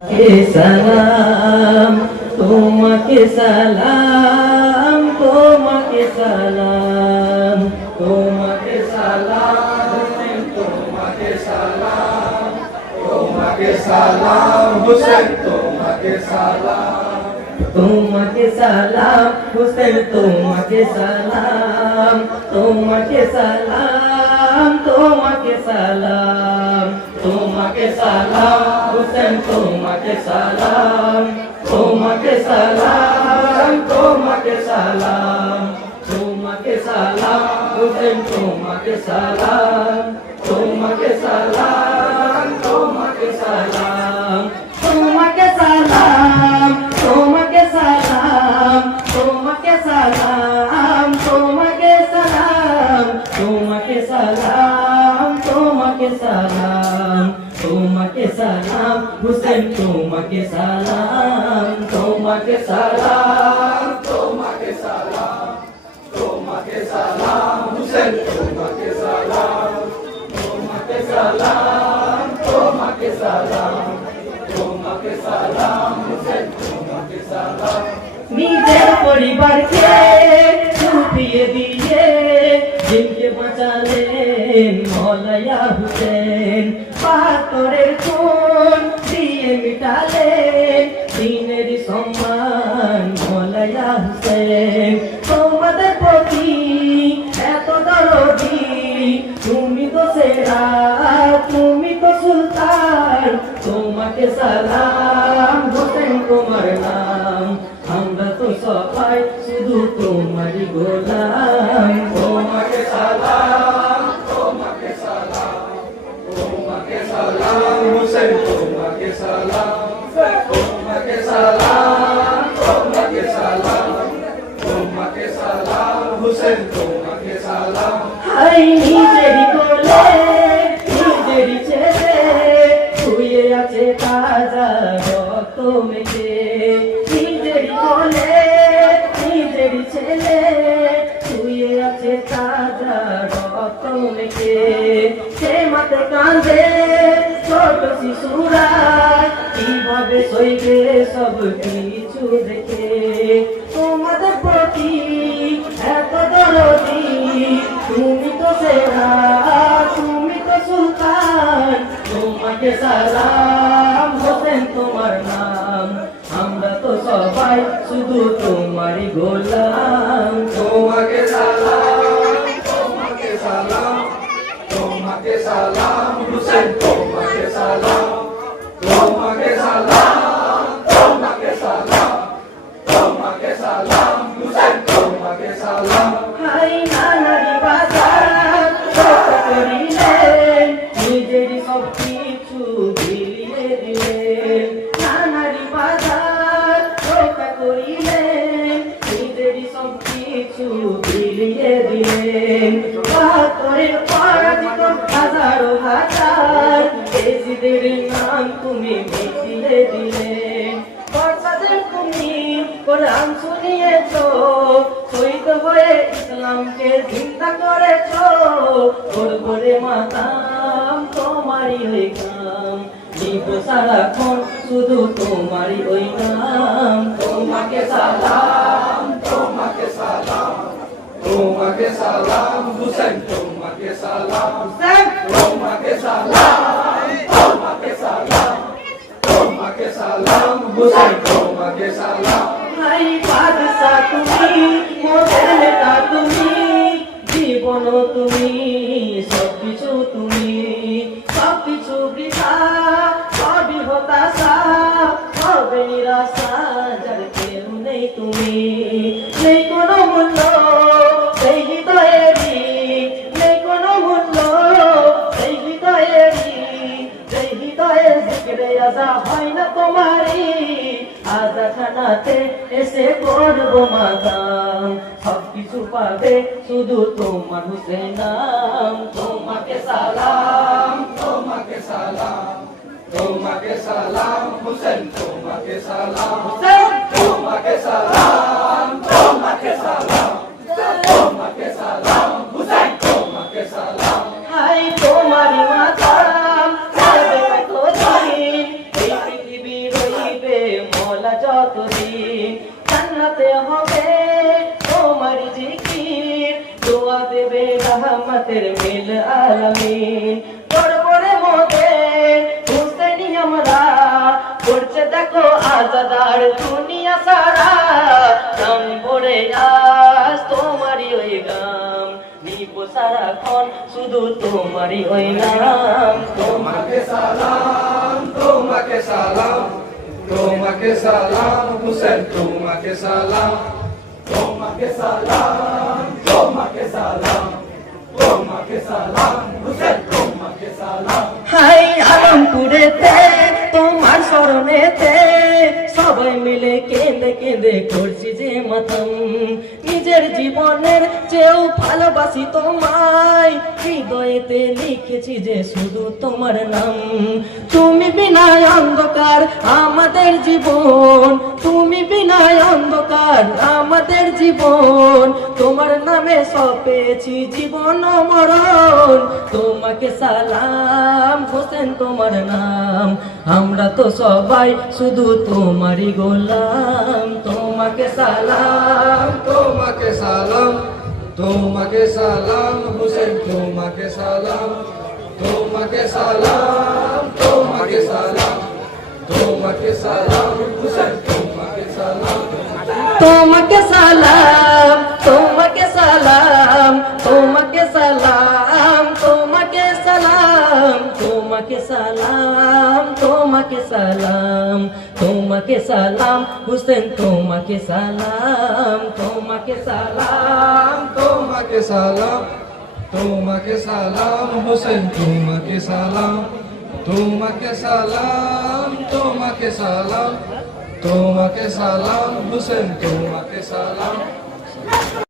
সালাম তোমাকে সালাম তোমাকে সালাম তোমাকে সালাম তোমাকে সালাম তোমাকে সালাম হুসেন তোমাকে সালাম তোমাকে সালাম হুসেন তোমাকে সালাম তোমাকে সালাম তোমাকে সালাম তোমাকে সালাম হুসেন তোমাকে সালাম তোমাকে সালাম তোমাকে সালাম তোমাকে সালাম হুসেন তোমাকে সালাম তোমাকে সালাম তোমাকে সালাম তোমাকে সালাম তোমাকে সালাম তোমাকে সালাম তোমাকে সালাম তোমাকে সালাম তোমাকে সালাম তোমাকে সালাম হুসেন তোমাকে সালাম তোমাকে সালাম তোমাকে সালাম তোমাকে সালাম হুসেন তোমাকে সালাম তোমাকে সালাম তোমাকে সালাম তোমাকে সালাম হুসেন তোমাকে সালাম নিজের পরিবারকে ছুটিয়ে দিয়ে দিনকে বাঁচালেন মৌলানা হুসেন পাথরের খুন দিয়ে মিটালেন দিনের সম্মান মৌলানা হুসেন তোমাদের প্রতি এত দরদি তুমি তো সেরা তুমি তো সুলতান তোমাকে সালাম হুসেন তোমার নাম আমরা তো সবাই শুধু তোমারই গোলাম তোমাকে সালাম তোমাকে সালাম তোমাকে সালাম হুসেন তোমাকে সালাম তোমাকে সালাম তোমাকে সালাম তোমাকে সালাম হুসেন তোমাকে সালাম হাই নিজেরই কোলে নিজেরই ছেলে শুয়ে আছে তাজা রক্ত মেখে নিজেরই কোলে নিজেরই ছেলে শুয়ে আছে তাজা রক্ত মেখে সে মাতে কাঁদে ছোট শিশুরা কিভাবে সইবে সব কিছু দেখে তোমাদের প্রতি এত দরদি তুমি তো সেরা তুমি তো সুলতান তোমাকে সালাম হোসেন তোমার নাম আমরা তো সবাই শুধু তোমারই গোলাম তোমাকে সালাম তোমাকে সালাম তোমাকে সালাম হোসেন তোমাকে সালাম তোমাকে সালাম তোমাকে সালাম তোমাকে সালাম হোসেন তোমাকে সালাম হাই নানারি বাজার করিলেন নিজেরই সব কিছু বিলিয়ে দিলেন নানারি বাজার করিলেন নিজেরই সব কিছু বিলিয়ে দিলেন পাথরের পরাজিত হাজারো হাজার এজিদের নাম তুমি মিটিয়ে দিলেন বর্ষাদের তুমি কোরআন শুনিয়েছো শহীদ হয়ে ইসলামকে জিন্দা করেছো করে মাতাম তোমারই ওই কাম জীব সারাক্ষণ শুধু তোমারই ওই নাম তোমাকে সালাম তোমাকে সালাম তোমাকে সালাম হুসেন তোমাকে সালাম তোমাকে সালাম তোমাকে সালাম তোমাকে সালাম হুসেন তোমাকে সালাম হাই বাদশা তুমি মোদের নেতা তুমি জীবন তুমি সবকিছু তুমি সবকিছু বৃথা সবই হতাশা সবে নিরাশা যার কেউ নেই তুমি নেই কোনো মূল্য সেই হৃদয়েরই নেই কোনো মূল্য সেই হৃদয়েরই সেই হৃদয়ে জিকিরে আজা হয় না তোমারই আজা খানাতে এসে করবো মাদাম সবকিছু পাবে শুধু তোমার হুসেন নাম তোমাকে সালাম তোমাকে সালাম তোমাকে সালাম হুসেন তোমাকে সালাম তোমাকে সালাম তোমাকে সালাম তোমাকে সালাম হুসেন তোমাকে সালাম হাই তোমারই মাতাম এই পৃথিবীর চলা যতদিন জান্নাতে হবে তোমার জিকির দোয়া দেবে রহমতের মিল আলামিন পরপরে মোদে হুসেনি আমরা করছে দেখো আজাদার দুনিয়া সারা নাম পড়ে আজ তোমারই ওই গাম নিব সারাক্ষণ শুধু তোমারই ওই নাম তোমাকে সালাম তোমাকে সালাম তোমাকে সালাম হুসেন তোমাকে সালাম তোমাকে সালাম তোমাকে সালাম তোমাকে সালাম হুসেন তোমাকে সালাম হাই আলমপুরেতে তোমার স্মরণেতে সবাই মিলে কেঁদে কেঁদে করছি যে মাতম নিজের জীবনের চেয়েও ভালোবাসি তোমায় হৃদয়েতে লিখেছি যে শুধু তোমার নাম তুমি বিনা অন্ধকার আমাদের জীবন তুমি বিনা অন্ধকার আমাদের জীবন তোমার নামে সব পেয়েছি জীবন ও মরণ তোমাকে সালাম হোসেন তোমার নাম আমরা তো সবাই শুধু তোমারই গোলাম তোমাকে সালাম তোমাকে সালাম তোমাকে সালাম হুসেন তোমাকে সালাম তোমাকে সালাম তোমাকে সালাম তোমাকে সালাম হুসেন তোমাকে সালাম তোমাকে সালাম তোমাকে সালাম তোমাকে সালাম তোমাকে সালাম তোমাকে সালাম তোমাকে সালাম তোমাকে সালাম হুসেন তোমাকে সালাম তোমাকে সালাম তোমাকে সালাম তোমাকে সালাম হুসেন তোমাকে সালাম তোমাকে সালাম তোমাকে সালাম তোমাকে সালাম হুসেন তোমাকে সালাম